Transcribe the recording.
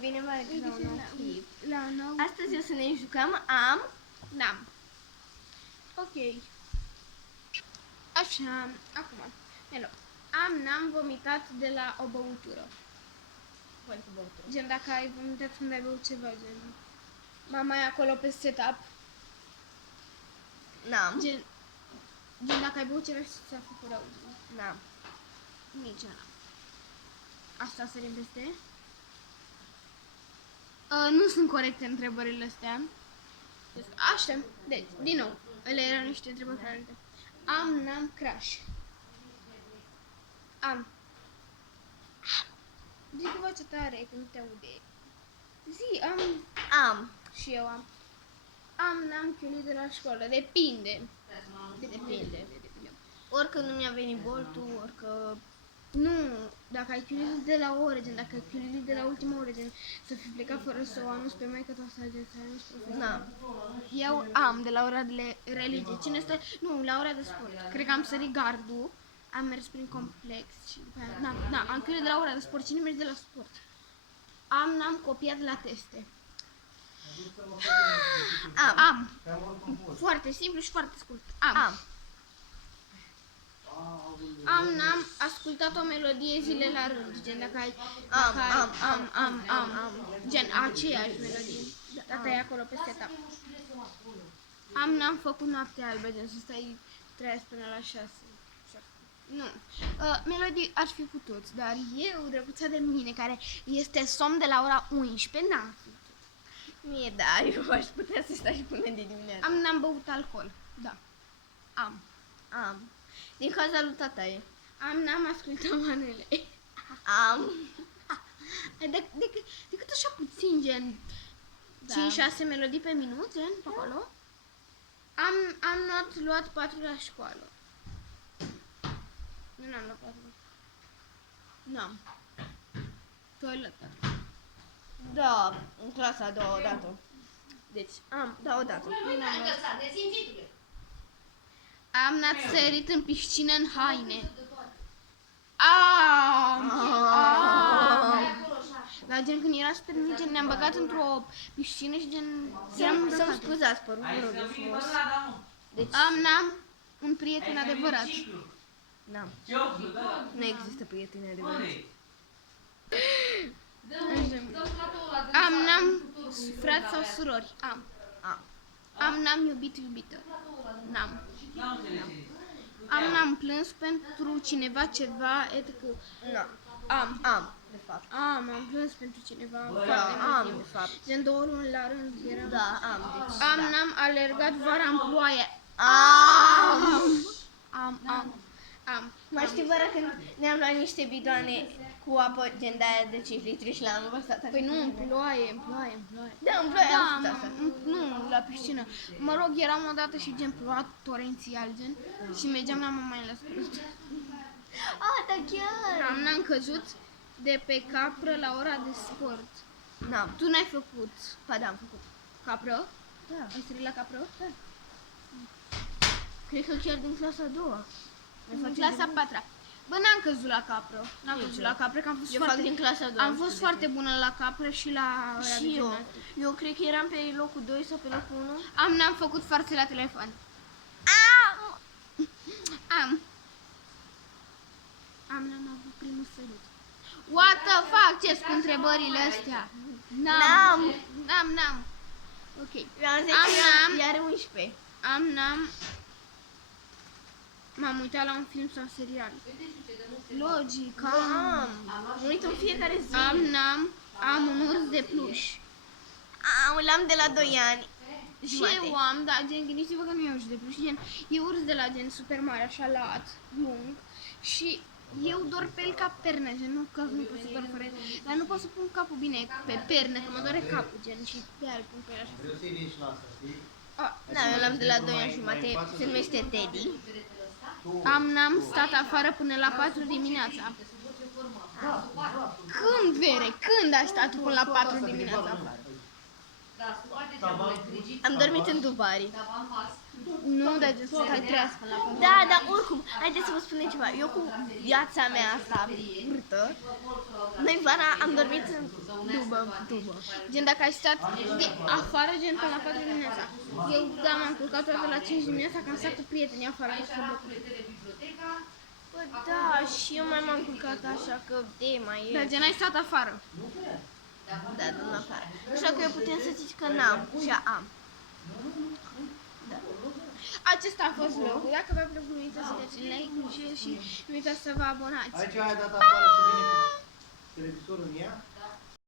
bine mai la un nou clip. La un nou... Astăzi o să ne jucăm N-am. Ok. Așa, acum. Hello. N-am vomitat de la o băutură. Gen dacă ai vomitat când ai băut ceva, gen... Mama e acolo pe setup. N-am. Gen dacă ai băut ceva și ți-a făcut rău. N-am. Nici n-am. Asta sărim peste. Nu sunt corecte întrebările astea. Așa, deci, din nou, ele erau niște întrebări corecte. N-am crush. Am. Zic cu voce tare, că nu te aude. Zi, Am. și eu am. N-am chiulit de la școală. Depinde. Depinde. Orică nu mi-a venit boltul, orică... Nu, dacă ai chiulit de la o oră, gen, dacă ai chiulit de la ultima oră, gen, să fi plecat fără să o anunț pe maică ta sau gen, să anunț profesor. N-am. Eu am de la ora de religie. Cine stă? Nu, la ora de sport. Cred că am sărit gardul, am mers prin complex și după aia, am chiulit de la ora de sport. Cine merge de la sport? N-am copiat la teste. Am. Foarte simplu și foarte scurt. Am. N-am ascultat o melodie zile la rând, gen dacă ai... Am. Gen aceeași melodie, dacă e acolo pe setup. N-am făcut noapte albă, gen să stai 3 până la 6. Nu. Melodii ar fi putut, dar eu, drăguța de mine, care este somn de la ora 11, n-am făcut. Mie da, eu aș putea să stai și până de dimineață. N-am băut alcool, da. Am. Din cauza lui tataie. N-am ascultat manele. Am. Decât așa puțin, gen Da. 5-6 melodii pe minut, gen, pe acolo. Am luat 4 la școală. Nu n-am luat 4. N-am. Tu ai luat 4. Da, în clasa a doua odată. Deci, odată. N-ați sărit în piscină în haine. Dar gen când era super mic, gen ne-am băgat într-o piscină și gen... Să-mi scuzați părul, vă rog frumos. Deci, N-am un prieten adevărat. n-am. Nu există prieteni adevărați. N-am frați sau surori. N-am iubit iubită. N-am plâns pentru cineva ceva, etc. Am, de fapt. Am plâns pentru cineva foarte Am, mult de fapt. Gen 2 ori la rând eram. Da, am, deci. N-am alergat vara în ploaie. Am. Mai știi, vara când ne-am luat niște bidoane cu apă, gen de aia de 5 litri și l-am învățat. Păi nu, în ploaie. Da, în ploaie am făcut asta. Nu, la piscină. Mă rog, eram odată și gen ploua torențial, gen, și mergeam la mama la sport. Da, chiar. N-am căzut de pe capră la ora de sport. N-am. Tu n-ai făcut Ba da, am făcut. capră? Da. Ai sărit la capră? Da. Cred că chiar din clasa a doua. În clasa 4-a. Bă, n-am căzut la capră. N-am căzut la capră, că am fost Eu foarte... fac din clasa a doua. Am fost foarte bună la capră și la... Și eu. Eu cred că eram pe locul 2 sau pe locul 1. N-am făcut farțe la telefon. N-am avut primul sărut. What the fuck? Ce-s cu întrebările astea? N-am. Ok. Eu am 10, iar 11. M-am uitat la un film sau serial. Logic, Am. Mă uit în fiecare zi. am un urs de pluș. L-am de la 2 ani. Și eu am, dar gen, gândiți-vă că nu e urs de pluș, gen, e urs de la gen super mare, așa lat, lung, și eu dor pe el ca perne, gen, nu că nu pot să dor fără el, dar nu pot să pun capul bine pe perne, că mă doare capul, gen, și pe aia îl pun pe el așa. Da, eu l-am de la 2 ani jumate, se numește Teddy. N-am stat afară până la 4 dimineața. Când, Vere? Când ai stat până la 4 dimineața afară? Am dormit în Dubai. Nu, dar gen să stai trească la pat. Da, dar oricum, haideți să vă spun ceva. Eu cu viața mea asta urâtă, noi vara am dormit în dubă. Gen dacă ai stat de afară, gen până la 4 dimineața. Eu, da, m-am culcat toată la 5 dimineața, că am stat cu prietenii afară. Bă, da, și eu mai m-am culcat așa că de mai e. Dar gen ai stat afară. Da, în afară. Așa că eu putem să zici că n-am și am. Acesta a fost vlogul. Dacă v-a plăcut, nu uitați să dați like, share și nu uitați să vă abonați. Aici ai dat afară și vine cu televizorul în ea.